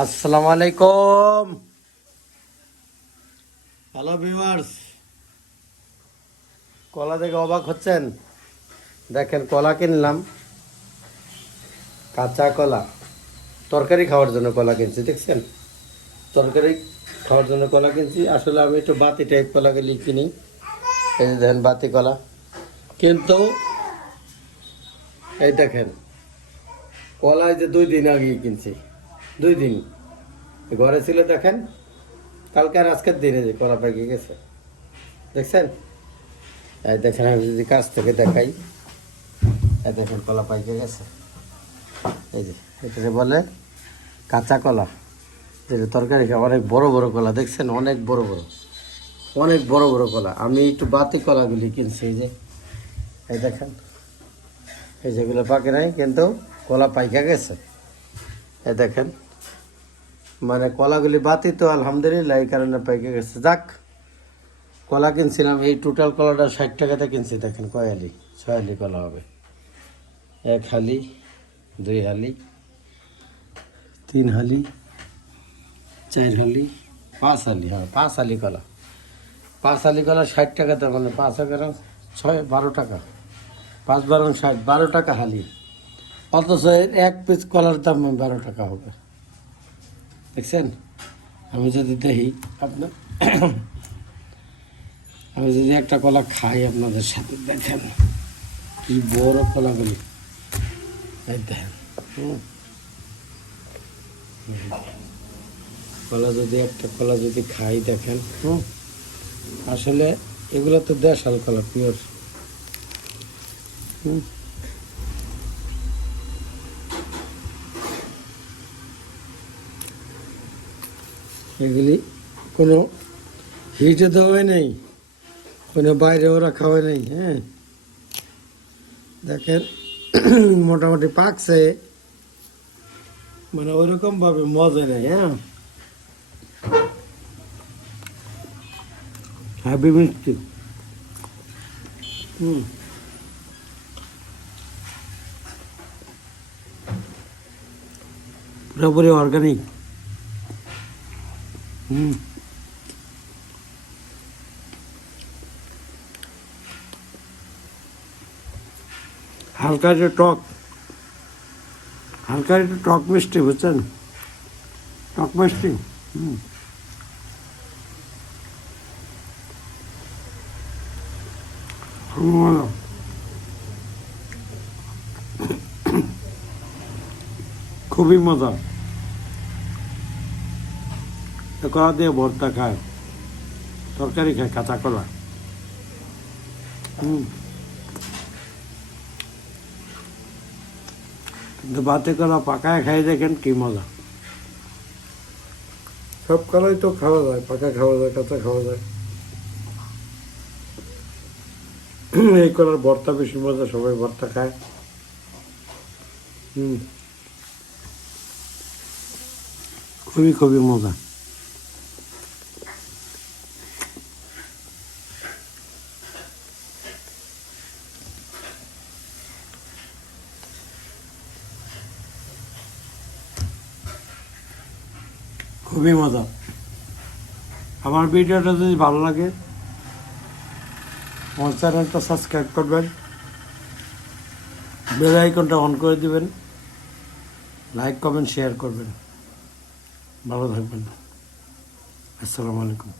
আসসালামু আলাইকুম। Hello viewers, কলা দেখে অবাক হচ্ছেন? দেখেন, কলা কিনলাম, কাঁচা কলা। তরকারি খাওয়ার জন্য কলা কিনছি, দেখছেন? তরকারি খাওয়ার জন্য কলা কিনছি। আসলে আমি একটু বাতি টাইপ কলা গেলে কিনি। এই যে দেখেন, বাতি কলা। কিন্তু এই দেখেন, কলা এই যে 2 দিন আগে কিনছি। 2 দিন ঘরে ছিল, দেখেন। কালকে আর আজকের দিনে যে কলা পাইকে গেছে, দেখছেন? এই দেখেন, আমি যদি কাছ থেকে দেখাই, এই দেখেন কলা পাইকে গেছে। এই যে এটাকে বলে কাঁচা কলা, যেটা তরকারি খায়। অনেক বড় বড় কলা, দেখছেন? অনেক বড় বড়, অনেক বড় বড় কলা। আমি একটু বাতি কলাগুলি কিনছি। এই যে এই দেখেন, এই যেগুলো পাকে নাই, কিন্তু কলা পাইকা গেছে। এই দেখেন, মানে কলাগুলি বাতি তো আলহামদুলিল্লাহ, এই কারণে পাইকে গেছে। যাক, কলা কিনছিলাম, এই টোটাল কলাটা 60 টাকাতে কিনছি। দেখেন কয় হালি, 6 হালি কলা হবে। 1 হালি, 2 হালি, 3 হালি, 4 হালি, 5 হালি। হ্যাঁ, 5 হালি কলা। 5 হালি কলা 60 টাকাতে, মানে 5 এগারো 6 12 টাকা। 5 12 60, 12 টাকা হালি। অথচ এক পিস কলার দাম 12 টাকা হবে, দেখছেন? আমি যদি দেখি আপনার, আমি যদি একটা কলা খাই আপনাদের সাথে, দেখেন কি বড় কলাগুলি। এই দেখেন, কলা যদি একটা কলা যদি খাই, দেখেন। আসলে এগুলো তো দেশাল কলা, পিওর। এগুলি কোনো হিটে দেওয়া নেই, কোনো বাইরেও রাখা হয় নাই। হ্যাঁ, দেখেন মোটামুটি পাকছে, মানে ওইরকম ভাবে মজা নেই। হ্যাঁ, হ্যাভি মিষ্টি। পুরোপুরি অর্গানিক। হালকা একটু টক, হালকা একটু টক মিষ্টি, বুঝছেন? টক মিষ্টি। ভালো, খুবই মজা। কলা দিয়ে ভর্তা খায়, তরকারি খায়, কাঁচা কলা। কিন্তু বাতে কলা পাকায় খাই, দেখেন কি মজা। সব কলাই তো খাওয়া যায়, পাকা খাওয়া যায়, কাঁচা খাওয়া যায়। এই কলার ভর্তা বেশি মজা, সবাই ভর্তা খায়। খুবই খুবই মজা। খুবই মজা। আমার ভিডিওটা যদি ভালো লাগে, আমার চ্যানেলটা সাবস্ক্রাইব করবেন, বেল আইকনটা অন করে দিবেন, লাইক কমেন্ট শেয়ার করবেন। ভালো থাকবেন। আসসালামু আলাইকুম।